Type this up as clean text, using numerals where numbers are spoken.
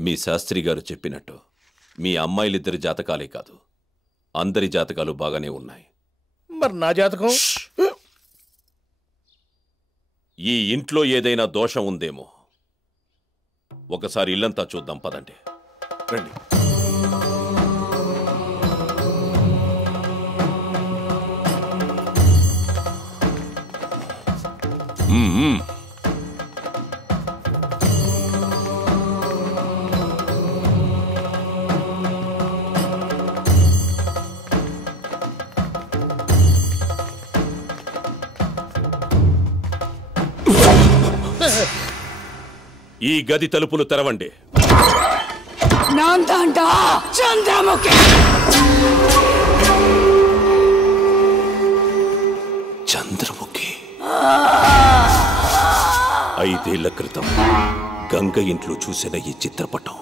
మీ శాస్త్రి గారు చెప్పినట్టు మీ అమ్మాయిలిద్దరి జాతకాలే కాదు, అందరి జాతకాలు బాగానే ఉన్నాయి. మరి నా జాతకం? ఈ ఇంట్లో ఏదైనా దోషం ఉందేమో. ఒకసారి ఇల్లంతా చూద్దాం పదండి. రండి. ఈ గది తలుపులు తెరవండి. చంద్రముఖి 5 ఏళ్ల క్రితం గంగ ఇంట్లో చూసిన ఈ చిత్రపటం